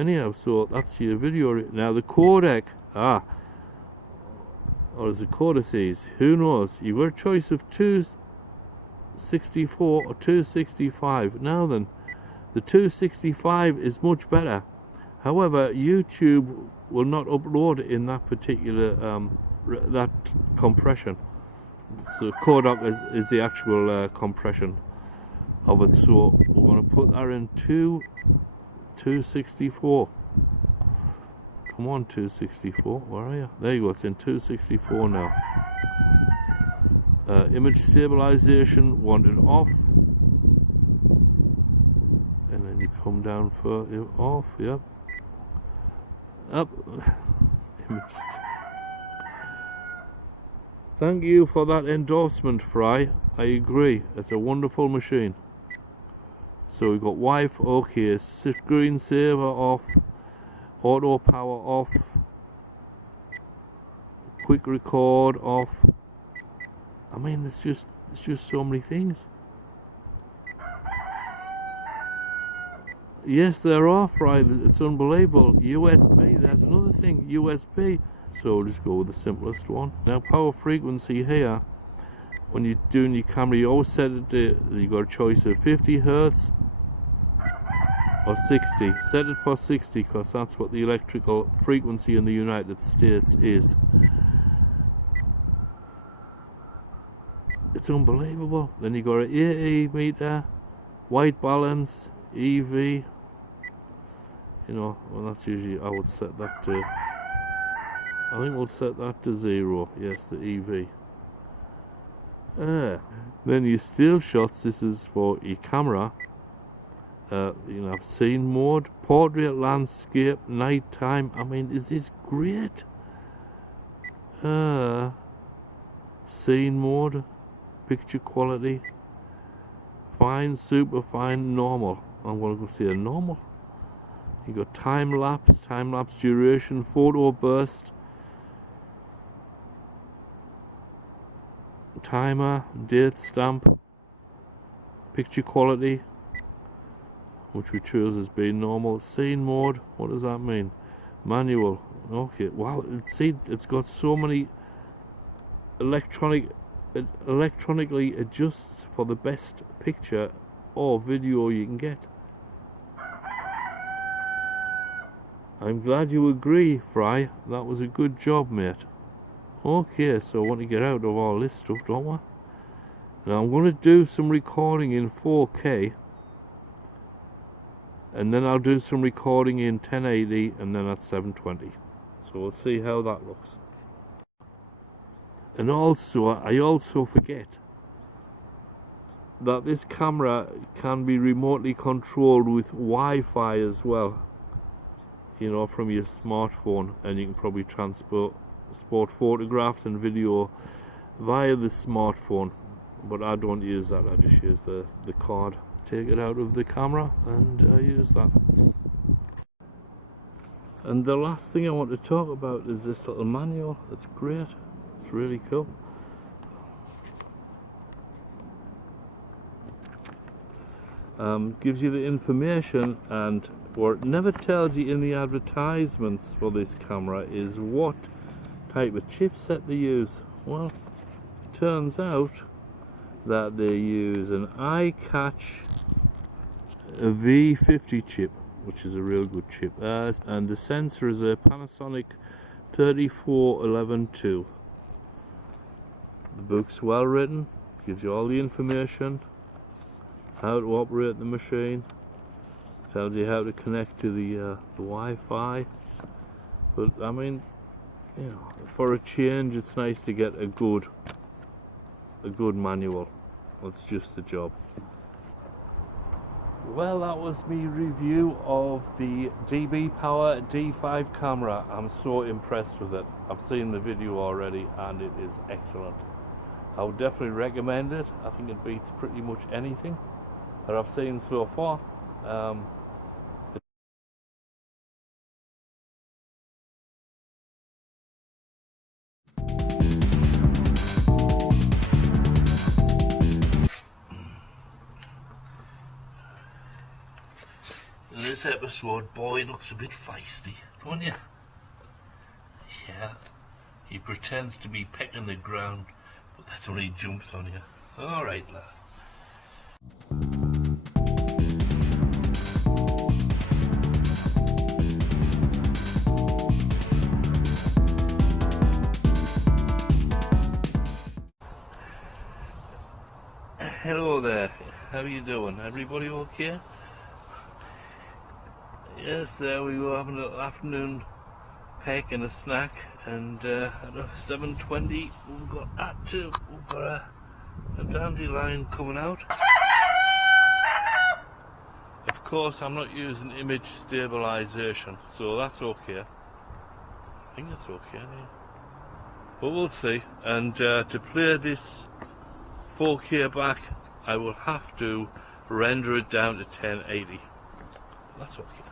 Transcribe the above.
Anyhow, so that's your video. Now the codec, or is it codices? Who knows? You've got a choice of 264 or 265. Now then, the 265 is much better. However, YouTube will not upload in that particular that compression. So codec is the actual compression of it. So we're going to put that in 264. Come on, 264. Where are you? There you go. It's in 264 now. Image stabilization, want it off, and then you come down for off. Yep. Up. Image. Thank you for that endorsement, Fry. I agree. It's a wonderful machine. So we've got Wi-Fi. Okay, screensaver off, auto power off, quick record off. I mean, it's just so many things. Yes, there are, Fry. It's unbelievable. USB. There's another thing. USB. So we'll just go with the simplest one. Now, power frequency here. When you're doing your camera, you always set it to. You got a choice of 50 hertz or 60. Set it for 60 because that's what the electrical frequency in the United States is. It's unbelievable. Then you got an AE meter, white balance, EV. You know, well, that's usually I would set that to. I think we'll set that to 0. Yes, the EV. Then your still shots. This is for your camera. You know, scene mode, portrait, landscape, nighttime. I mean, is this great? Scene mode, picture quality, fine, super fine, normal. I'm going to go see a normal. You got time lapse duration, photo burst, timer, date stamp, picture quality, which we chose as being normal. Scene mode, what does that mean? Manual. Okay, wow, see, it's got so many electronically adjusts for the best picture or video you can get. I'm glad you agree, Fry. That was a good job, mate. Okay, so I want to get out of all this stuff, don't we? Now I'm going to do some recording in 4K, and then I'll do some recording in 1080 and then at 720. So we'll see how that looks. And also, I also forget that this camera can be remotely controlled with Wi-Fi as well. You know, from your smartphone, and you can probably transport photographs and video via the smartphone. But I don't use that. I just use the card. Take it out of the camera and use that. And the last thing I want to talk about is this little manual. It's great. It's really cool. Gives you the information, and what it never tells you in the advertisements for this camera is what type of chipset they use. Well, it turns out that they use an iCatch V50 chip, which is a real good chip, and the sensor is a Panasonic 34112. The book's well written, gives you all the information, how to operate the machine, tells you how to connect to the Wi-Fi. But I mean, you know, for a change, it's nice to get a good manual. That's just the job. Well, that was my review of the DBPOWER D5 camera. I'm so impressed with it. I've seen the video already and it is excellent. I would definitely recommend it. I think it beats pretty much anything that I've seen so far. This this episode, boy looks a bit feisty, don't you? Yeah, he pretends to be pecking the ground, but that's when he jumps on you. Alright, lad. Hello there, how are you doing? Everybody okay? Yes, there we go, having a little afternoon peck and a snack, and at 7:20 we've got that too. We've got a dandelion coming out. Of course, I'm not using image stabilization, so that's okay. I think it's okay, yeah. But we'll see. And to play this 4K back, I will have to render it down to 1080. That's okay.